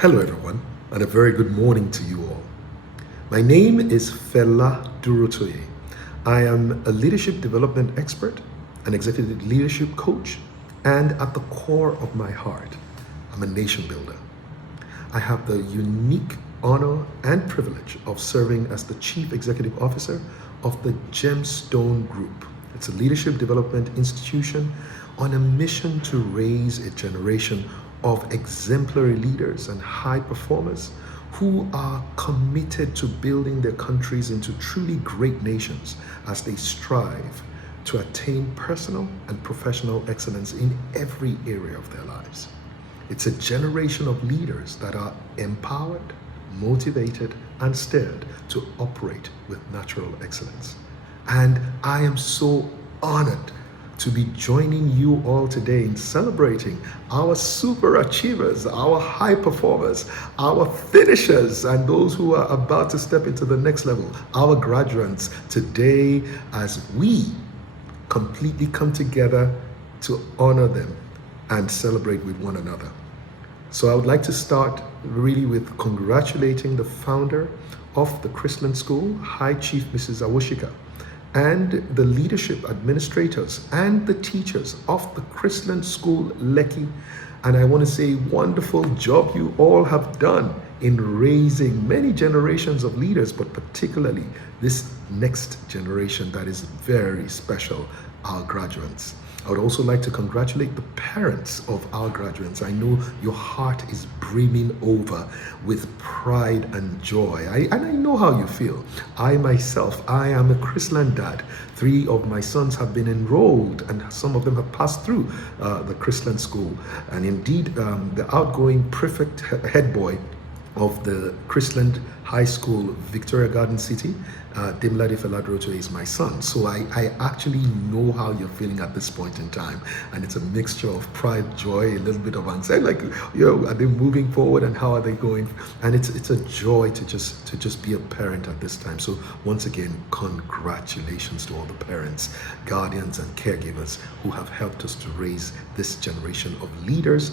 Hello everyone, and a very good morning to you all. My name is Fela Durotoye. I am a leadership development expert, an executive leadership coach, and at the core of my heart, I'm a nation builder. I have the unique honor and privilege of serving as the Chief Executive Officer of the Gemstone Group. It's a leadership development institution on a mission to raise a generation of exemplary leaders and high performers who are committed to building their countries into truly great nations as they strive to attain personal and professional excellence in every area of their lives. It's a generation of leaders that are empowered, motivated, and stirred to operate with natural excellence. And I am so honored to be joining you all today in celebrating our super achievers, our high performers, our finishers, and those who are about to step into the next level, our graduates, today as we completely come together to honor them and celebrate with one another. So I would like to start really with congratulating the founder of the Chrisland School, High Chief Mrs. Awoshika, and the leadership administrators and the teachers of the Chrisland School Lekki. And I want to say wonderful job you all have done in raising many generations of leaders, but particularly this next generation that is very special, our graduates. I would also like to congratulate the parents of our graduates. I know your heart is brimming over with pride and joy. And I know how you feel. I myself, I am a Chrisland dad. 3 of my sons have been enrolled and some of them have passed through the Chrisland School. And indeed, the outgoing prefect head boy of the Chrisland High School, Victoria Garden City, Fela Durotoye is my son. So I actually know how you're feeling at this point in time. And it's a mixture of pride, joy, a little bit of anxiety, like, are they moving forward and how are they going? And it's a joy to just be a parent at this time. So once again, congratulations to all the parents, guardians, and caregivers who have helped us to raise this generation of leaders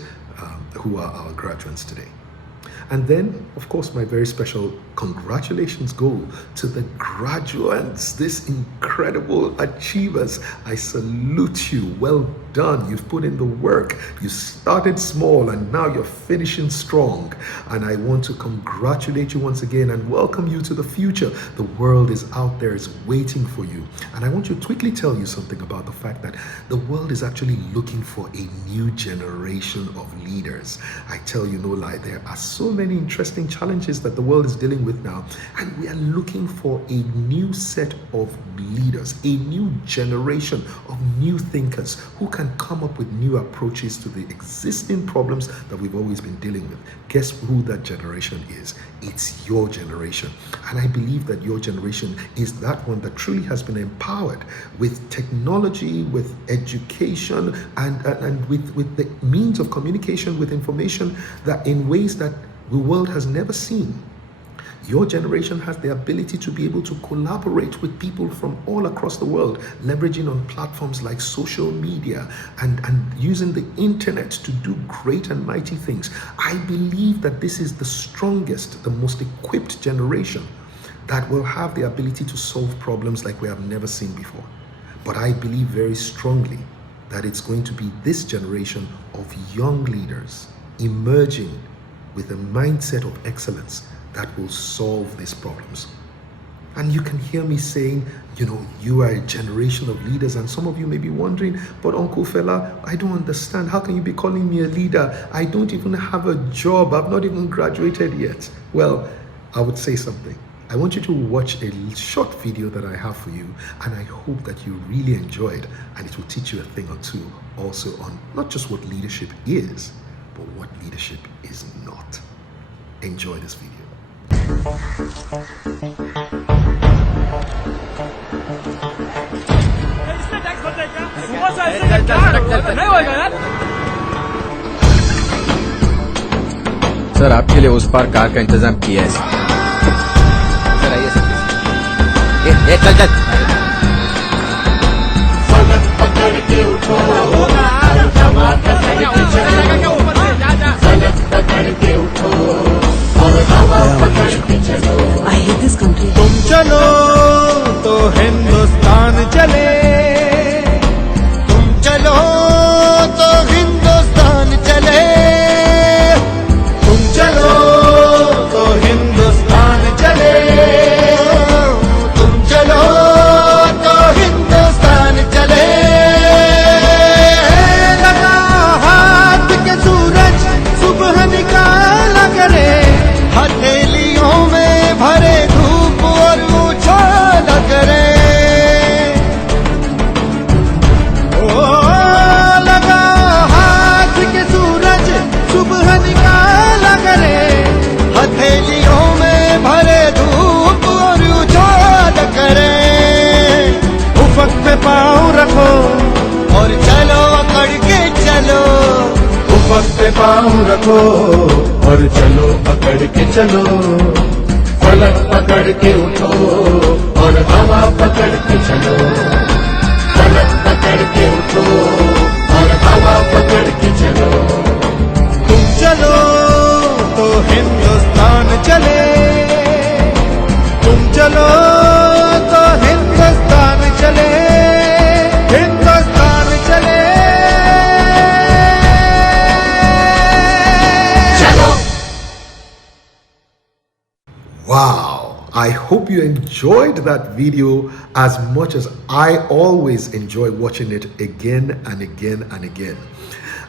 who are our graduates today. And then, of course, my very special congratulations go to the graduates, these incredible achievers. I salute you. Well done. You've put in the work. You started small and now you're finishing strong. And I want to congratulate you once again and welcome you to the future. The world is out there, is waiting for you. And I want to quickly tell you something about the fact that the world is actually looking for a new generation of leaders. I tell you no lie, there are so many interesting challenges that the world is dealing with now, and we are looking for a new set of leaders, a new generation of new thinkers who can come up with new approaches to the existing problems that we've always been dealing with. Guess who that generation is? It's your generation. And I believe that your generation is that one that truly has been empowered with technology, with education, and with the means of communication, with information that in ways that the world has never seen. Your generation has the ability to be able to collaborate with people from all across the world, leveraging on platforms like social media and using the internet to do great and mighty things. I believe that this is the strongest, the most equipped generation that will have the ability to solve problems like we have never seen before. But I believe very strongly that it's going to be this generation of young leaders emerging with a mindset of excellence that will solve these problems. And you can hear me saying, you are a generation of leaders, and some of you may be wondering, but Uncle Fela, I don't understand. How can you be calling me a leader? I don't even have a job. I've not even graduated yet. Well, I would say something. I want you to watch a short video that I have for you, and I hope that you really enjoy it, and it will teach you a thing or two also on not just what leadership is, but what leadership is not. Enjoy this video. Sir आपके लिए उस पार car का इंतजाम किया है sir आइए sir चल चल पकड़ के उठो पकड़ के उठो उठो और चलो पकड़ के चलो, फलक पकड़ के उठो और हवा पकड़ के चलो, फलक पकड़ के उठो और हवा पकड़ के चलो। तुम चलो तो हिंदुस्तान चले, तुम चलो तो हिंदुस्तान चले, हिंदुस्तान चले। चलो। Wow, I hope you enjoyed that video as much as I always enjoy watching it again and again and again.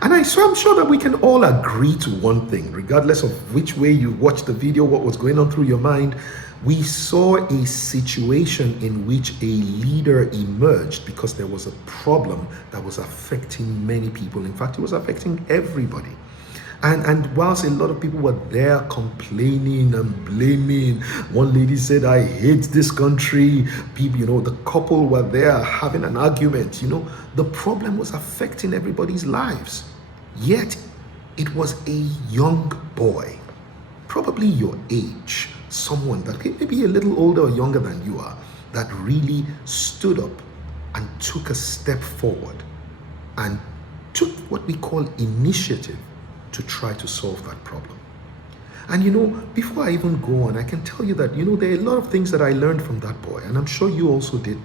And so I'm sure that we can all agree to one thing, regardless of which way you watched the video, what was going on through your mind. We saw a situation in which a leader emerged because there was a problem that was affecting many people. In fact, it was affecting everybody. And whilst a lot of people were there complaining and blaming, one lady said, I hate this country. People, the couple were there having an argument. The problem was affecting everybody's lives. Yet, it was a young boy, probably your age, someone that may be a little older or younger than you are, that really stood up and took a step forward and took what we call initiative to try to solve that problem. And before I even go on, I can tell you that, there are a lot of things that I learned from that boy, and I'm sure you also did.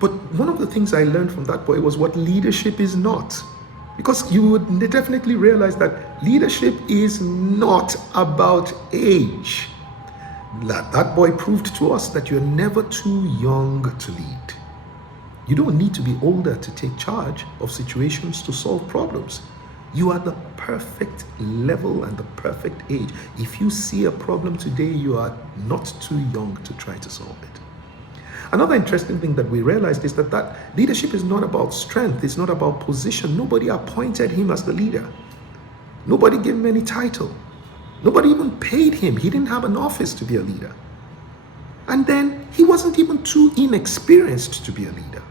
But one of the things I learned from that boy was what leadership is not. Because you would definitely realize that leadership is not about age. That boy proved to us that you're never too young to lead. You don't need to be older to take charge of situations to solve problems. You are the perfect level and the perfect age. If you see a problem today, you are not too young to try to solve it. Another interesting thing that we realized is that leadership is not about strength. It's not about position. Nobody appointed him as the leader. Nobody gave him any title. Nobody even paid him. He didn't have an office to be a leader. And then he wasn't even too inexperienced to be a leader.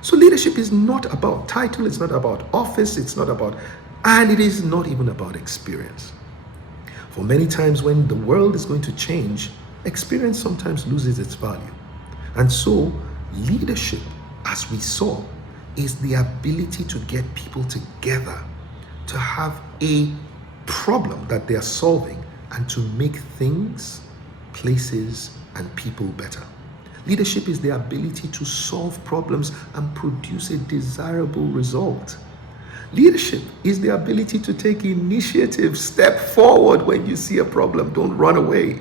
So leadership is not about title. It's not about office. And it is not even about experience. For many times when the world is going to change, experience sometimes loses its value. And so leadership, as we saw, is the ability to get people together to have a problem that they are solving and to make things, places, and people better. Leadership is the ability to solve problems and produce a desirable result. Leadership is the ability to take initiative, step forward when you see a problem, don't run away.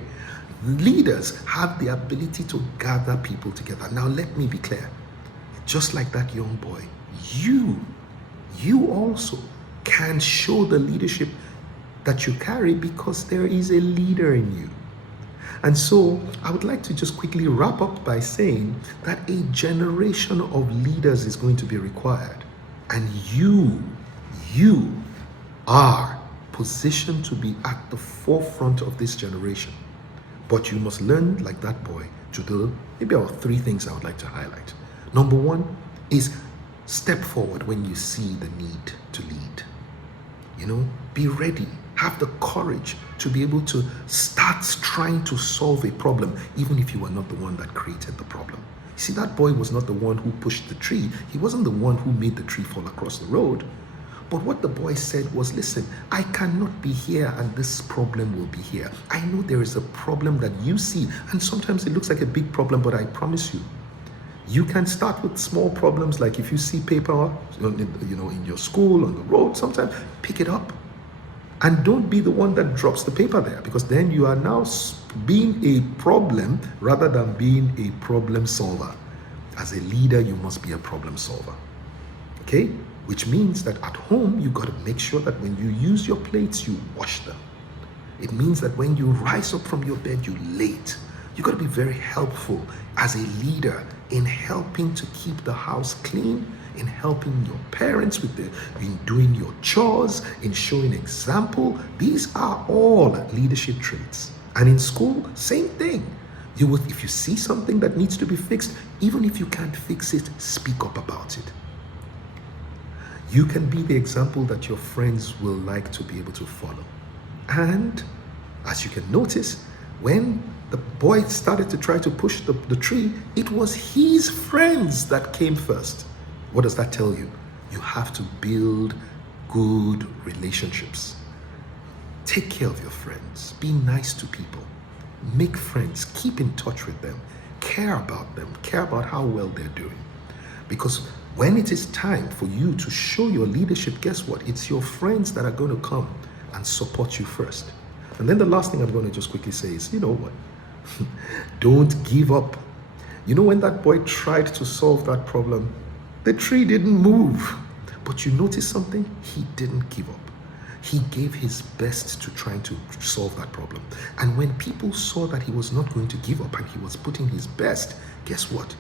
Leaders have the ability to gather people together. Now let me be clear, just like that young boy, you also can show the leadership that you carry because there is a leader in you. And so I would like to just quickly wrap up by saying that a generation of leaders is going to be required. And you are positioned to be at the forefront of this generation. But you must learn, like that boy, to do maybe about 3 things I would like to highlight. Number 1 is step forward when you see the need to lead. Be ready. Have the courage to be able to start trying to solve a problem, even if you were not the one that created the problem. You see, that boy was not the one who pushed the tree. He wasn't the one who made the tree fall across the road. But what the boy said was, listen, I cannot be here and this problem will be here. I know there is a problem that you see, and sometimes it looks like a big problem, but I promise you, you can start with small problems, like if you see paper, in your school, on the road, sometimes pick it up. And don't be the one that drops the paper there, because then you are now being a problem rather than being a problem solver. As a leader, you must be a problem solver. Okay? Which means that at home, you got to make sure that when you use your plates, you wash them. It means that when you rise up from your bed, you lay it. You got to be very helpful as a leader in helping to keep the house clean, in helping your parents in doing your chores, in showing example. These are all leadership traits. And in school, same thing. If you see something that needs to be fixed, even if you can't fix it, speak up about it. You can be the example that your friends will like to be able to follow. And as you can notice, when the boy started to try to push the tree, it was his friends that came first. What does that tell you? You have to build good relationships. Take care of your friends. Be nice to people. Make friends. Keep in touch with them. Care about them. Care about how well they're doing. Because when it is time for you to show your leadership, guess what? It's your friends that are going to come and support you first. And then the last thing I'm going to just quickly say is, you know what? Don't give up. You know, when that boy tried to solve that problem, the tree didn't move. But you notice something? He didn't give up. He gave his best to trying to solve that problem. And when people saw that he was not going to give up and he was putting his best, guess what?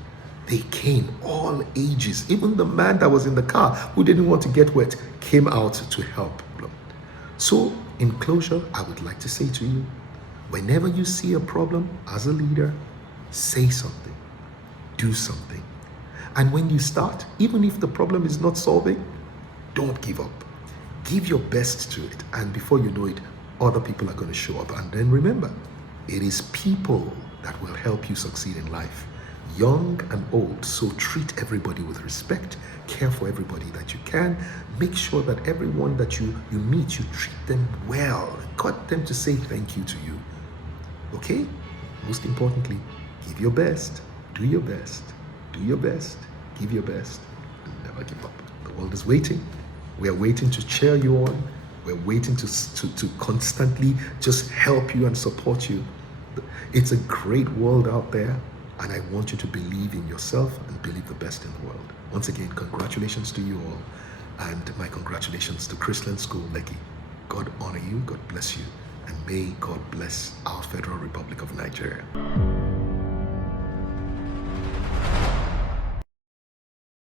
They came, all ages. Even the man that was in the car who didn't want to get wet came out to help. So, in closure, I would like to say to you, whenever you see a problem as a leader, say something, do something. And when you start, even if the problem is not solving, don't give up. Give your best to it. And before you know it, other people are going to show up. And then remember, it is people that will help you succeed in life, young and old. So treat everybody with respect, care for everybody that you can, make sure that everyone that you meet, you treat them well, got them to say thank you to you. Okay? Most importantly, give your best, do your best, do your best, give your best, and never give up. The world is waiting. We are waiting to cheer you on. We're waiting to constantly just help you and support you. It's a great world out there, and I want you to believe in yourself and believe the best in the world. Once again, congratulations to you all, and my congratulations to Chrisland School, Lekki. God honor you, God bless you, and may God bless our Federal Republic of Nigeria.